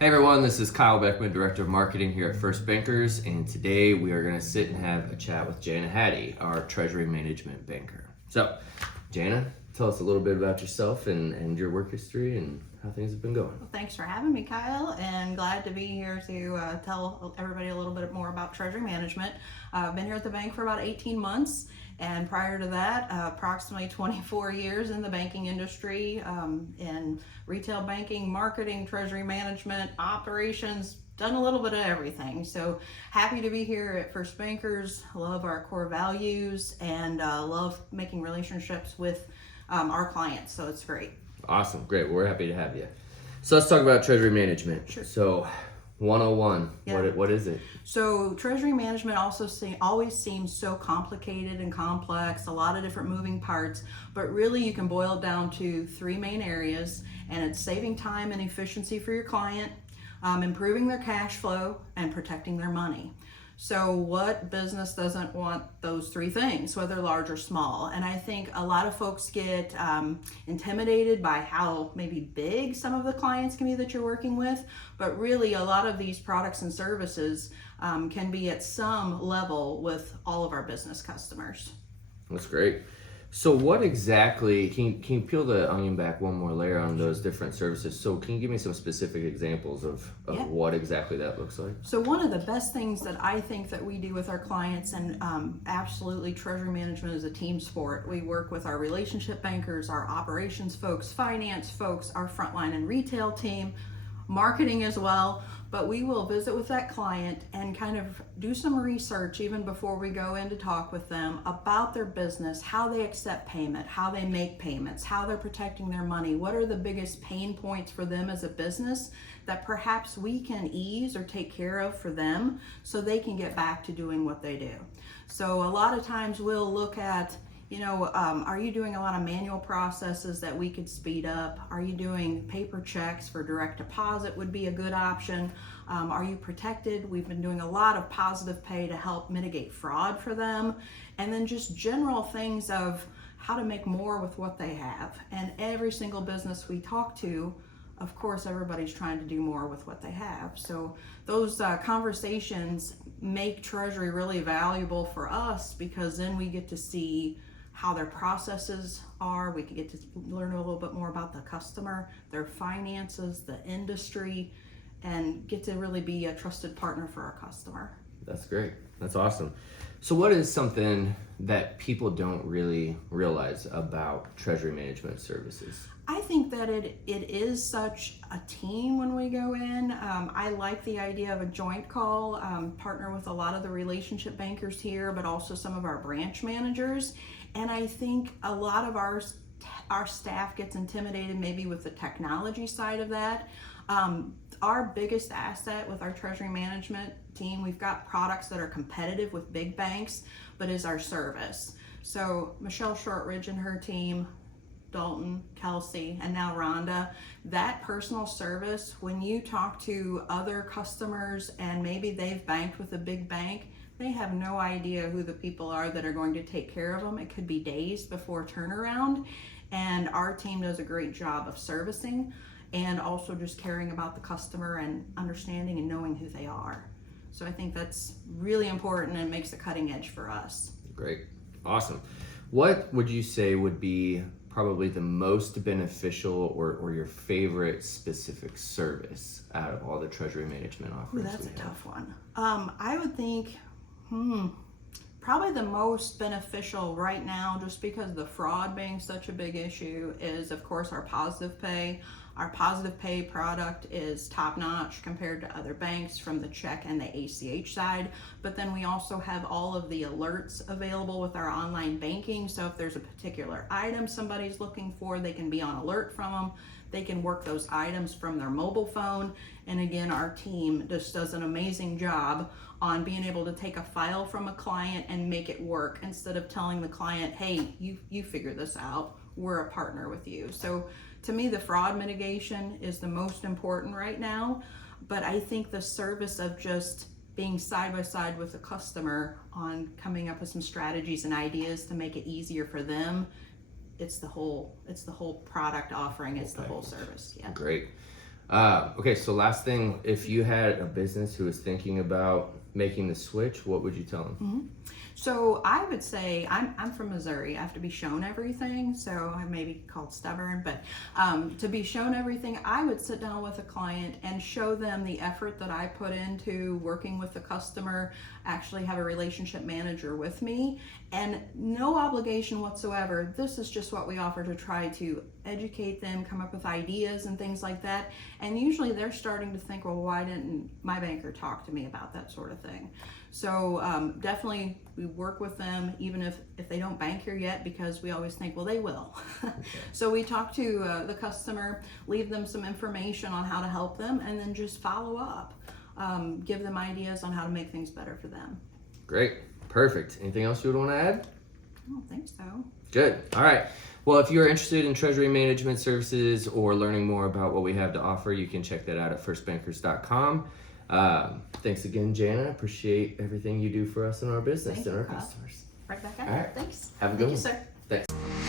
Hey everyone, this is Kyle Beckman, Director of Marketing here at First Bankers, and today we are going to sit and have a chat with Jana Hattey, our Treasury Management Banker. So, Jana, tell us a little bit about yourself and your work history and how things have been going. Well, thanks for having me, Kyle, and glad to be here to tell everybody a little bit more about Treasury Management. I've been here at the bank for about 18 months, and prior to that, approximately 24 years in the banking industry, in retail banking, marketing, treasury management, operations, done a little bit of everything. So happy to be here at First Bankers. Love our core values and love making relationships with our clients, so it's great. Awesome, great. Well, we're happy to have you. So let's talk about Treasury Management. Sure. So, 101, Yeah. what is it? So treasury management always seems so complicated and complex, a lot of different moving parts, but really you can boil it down to three main areas, and it's saving time and efficiency for your client, improving their cash flow, and protecting their money. So what business doesn't want those three things, whether large or small? And I think a lot of folks get intimidated by how maybe big some of the clients can be that you're working with, but really a lot of these products and services can be at some level with all of our business customers. That's great. So what exactly, can you peel the onion back one more layer on those different services? So can you give me some specific examples of Yeah. what exactly that looks like? So one of the best things that I think that we do with our clients, and absolutely treasury management is a team sport. We work with our relationship bankers, our operations folks, finance folks, our frontline and retail team, marketing as well. But we will visit with that client and kind of do some research even before we go in to talk with them about their business, how they accept payment, how they make payments, how they're protecting their money, what are the biggest pain points for them as a business that perhaps we can ease or take care of for them so they can get back to doing what they do. So a lot of times we'll look at, are you doing a lot of manual processes that we could speed up? Are you doing paper checks for direct deposit would be a good option? Are you protected? We've been doing a lot of positive pay to help mitigate fraud for them. And then just general things of how to make more with what they have. And every single business we talk to, of course, everybody's trying to do more with what they have. So those conversations make Treasury really valuable for us because then we get to see how their processes are. We can get to learn a little bit more about the customer, their finances, the industry, and get to really be a trusted partner for our customer. That's great. That's awesome. So what is something that people don't really realize about treasury management services? I think that it is such a team when we go in. I like the idea of a joint call, partner with a lot of the relationship bankers here, but also some of our branch managers. And I think a lot of our staff gets intimidated maybe with the technology side of that. Our biggest asset with our treasury management team, we've got products that are competitive with big banks, but is our service. So Michelle Shortridge and her team, Dalton, Kelsey, and now Rhonda, that personal service, when you talk to other customers and maybe they've banked with a big bank, they have no idea who the people are that are going to take care of them. It could be days before turnaround, and our team does a great job of servicing and also just caring about the customer and understanding and knowing who they are. So I think that's really important and makes the cutting edge for us. Great. Awesome. What would you say would be probably the most beneficial or your favorite specific service out of all the treasury management Ooh, offerings? that's a tough one. I would think, probably the most beneficial right now, just because the fraud being such a big issue, is of course our positive pay. Our positive pay product is top notch compared to other banks from the check and the ACH side. But then we also have all of the alerts available with our online banking. So if there's a particular item somebody's looking for, they can be on alert from them. They can work those items from their mobile phone. And again, our team just does an amazing job on being able to take a file from a client and make it work instead of telling the client, hey, you figure this out. We're a partner with you. So to me, the fraud mitigation is the most important right now. But I think the service of just being side by side with the customer on coming up with some strategies and ideas to make it easier for them, it's the whole product offering, it's the whole service. Yeah. Great. Okay, so last thing, if you had a business who was thinking about making the switch, what would you tell them? So I would say I'm from Missouri. I have to be shown everything. So I may be called stubborn, but to be shown everything, I would sit down with a client and show them the effort that I put into working with the customer, actually have a relationship manager with me, and no obligation whatsoever. This is just what we offer to try to educate them, come up with ideas and things like that. And usually they're starting to think, well, why didn't my banker talk to me about that sort of thing? So definitely we work with them even if they don't bank here yet, because we always think, well, they will. So we talk to the customer, leave them some information on how to help them, and then just follow up, give them ideas on how to make things better for them. Great. Perfect. Anything else you would want to add? I don't think so. Good. All right. Well, if you're interested in treasury management services or learning more about what we have to offer, you can check that out at firstbankers.com. Thanks again, Jana. Appreciate everything you do for us and our business Thank and you, our Kyle. customers. Right back at All you. right. Thanks. Have a Thank good you, one. sir. Thanks.